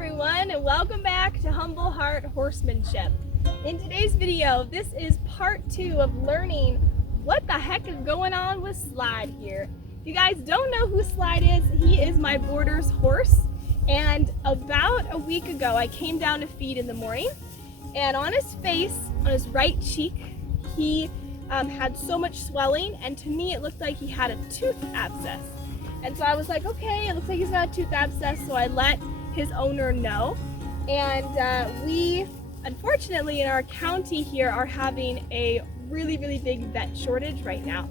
everyone, and welcome back to Humble Heart Horsemanship. In today's video, this is part 2 of learning what the heck is going on with Slide here. If you guys don't know who Slide is, he is my boarder's horse, and about a week ago I came down to feed in the morning, and on his face, on his right cheek, he had so much swelling, and to me it looked like he had a tooth abscess. And so I was like, okay, it looks like he's got a tooth abscess, so I let his owner know. And we, unfortunately, in our county here are having a really big vet shortage right now.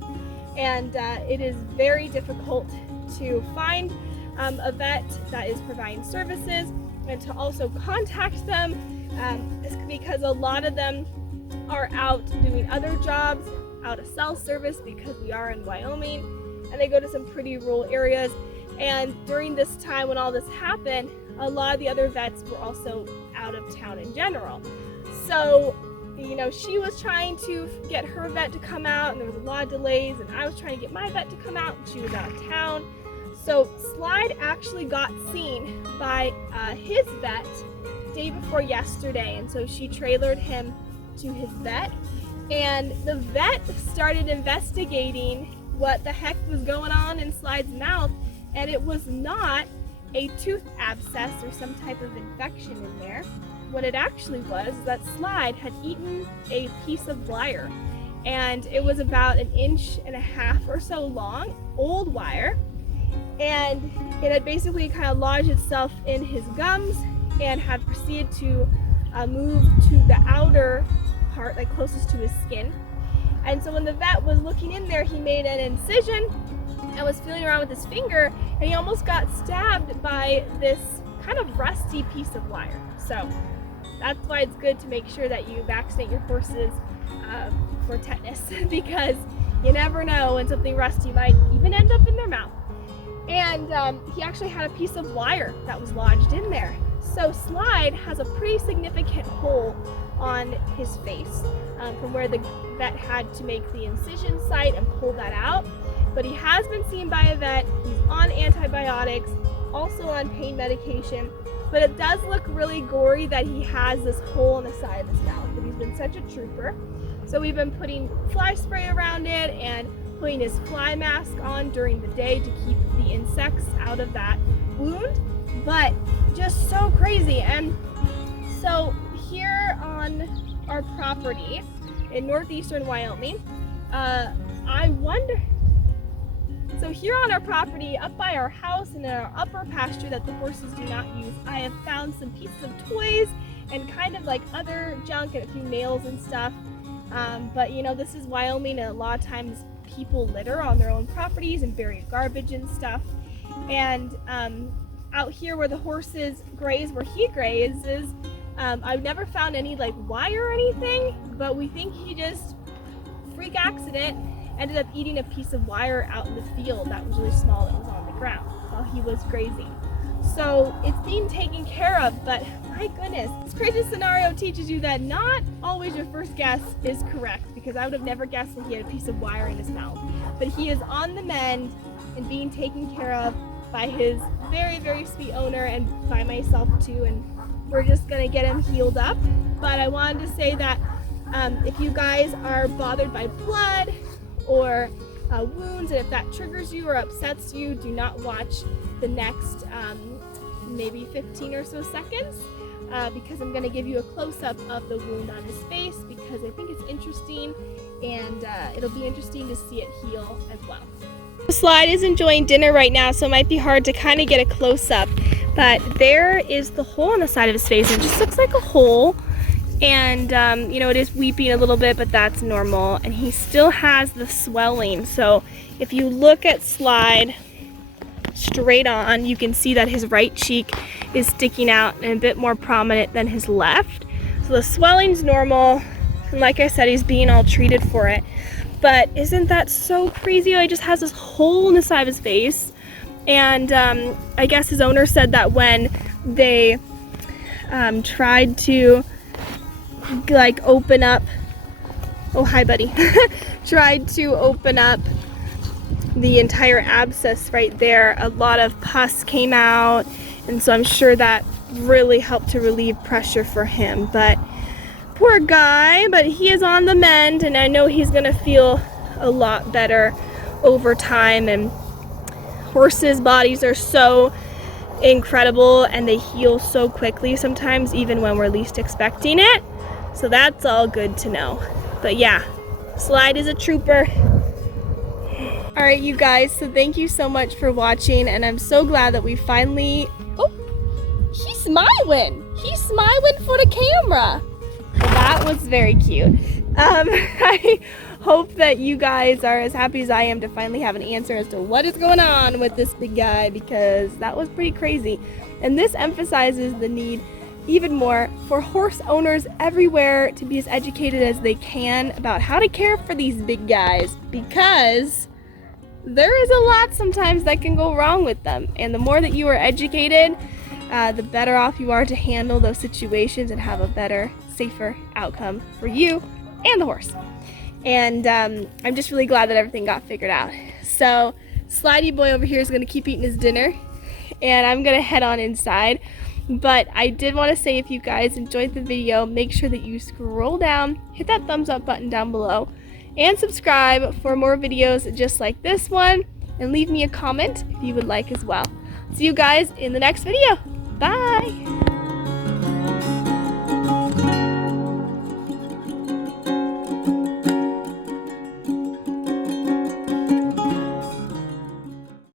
And it is very difficult to find a vet that is providing services and to also contact them because a lot of them are out doing other jobs, out of cell service because we are in Wyoming, and they go to some pretty rural areas. And during this time when all this happened, a lot of the other vets were also out of town in general. So, you know, she was trying to get her vet to come out, and there was a lot of delays, and I was trying to get my vet to come out, and she was out of town. So Slide actually got seen by his vet day before yesterday, and so she trailered him to his vet, and the vet started investigating what the heck was going on in Slide's mouth, and it was not a tooth abscess or some type of infection in there. What it actually was is that Slide had eaten a piece of wire, and it was about 1.5 inches or so long, old wire, and it had basically kind of lodged itself in his gums and had proceeded to move to the outer part, like closest to his skin. And so when the vet was looking in there, he made an incision and was feeling around with his finger, and he almost got stabbed by this kind of rusty piece of wire. So that's why it's good to make sure that you vaccinate your horses for tetanus because you never know when something rusty might even end up in their mouth. And he actually had a piece of wire that was lodged in there. So Slide has a pretty significant hole on his face from where the vet had to make the incision site and pull that out. But he has been seen by a vet, he's on antibiotics, also on pain medication, but it does look really gory that he has this hole in the side of his mouth, but he's been such a trooper. So we've been putting fly spray around it and putting his fly mask on during the day to keep the insects out of that wound, but just so crazy. And so here on our property in northeastern Wyoming, I wonder, so here on our property, up by our house and in our upper pasture that the horses do not use, I have found some pieces of toys and kind of like other junk and a few nails and stuff. But you know, this is Wyoming, and a lot of times people litter on their own properties and bury garbage and stuff. And out here where the horses graze, where he grazes, I've never found any like wire or anything, but we think he just, freak accident, ended up eating a piece of wire out in the field that was really small that was on the ground while he was grazing. So it's being taken care of, but my goodness, this crazy scenario teaches you that not always your first guess is correct, because I would have never guessed that he had a piece of wire in his mouth. But he is on the mend and being taken care of by his very sweet owner and by myself too, and we're just gonna get him healed up. But I wanted to say that if you guys are bothered by blood or wounds, and if that triggers you or upsets you, do not watch the next maybe 15 or so seconds because I'm going to give you a close-up of the wound on his face, because I think it's interesting, and it'll be interesting to see it heal as well. Slide is enjoying dinner right now, so it might be hard to kind of get a close-up, but there is the hole on the side of his face. It just looks like a hole. And you know, it is weeping a little bit, but that's normal, and he still has the swelling. So if you look at Slide straight on, you can see that his right cheek is sticking out and a bit more prominent than his left. So the swelling's normal, and like I said, he's being all treated for it. But isn't that so crazy? He just has this hole in the side of his face. And I guess his owner said that when they tried to like open up, oh hi buddy, tried to open up the entire abscess right there, a lot of pus came out, and so I'm sure that really help to relieve pressure for him. But poor guy, but he is on the mend, and I know he's gonna feel a lot better over time. And horses' bodies are so incredible, and they heal so quickly sometimes, even when we're least expecting it. So that's all good to know. But yeah, Slide is a trooper. All right, you guys, so thank you so much for watching, and I'm so glad that we finally, oh, he's smiling. He's smiling for the camera. Well, that was very cute. I hope that you guys are as happy as I am to finally have an answer as to what is going on with this big guy, because that was pretty crazy. And this emphasizes the need even more for horse owners everywhere to be as educated as they can about how to care for these big guys, because there is a lot sometimes that can go wrong with them. And the more that you are educated, the better off you are to handle those situations and have a better, safer outcome for you and the horse. And I'm just really glad that everything got figured out. So Slidey boy over here is going to keep eating his dinner, and I'm going to head on inside. But I did want to say, if you guys enjoyed the video, make sure that you scroll down, hit that thumbs up button down below, and subscribe for more videos just like this one, and leave me a comment if you would like as well. See you guys in the next video. Bye!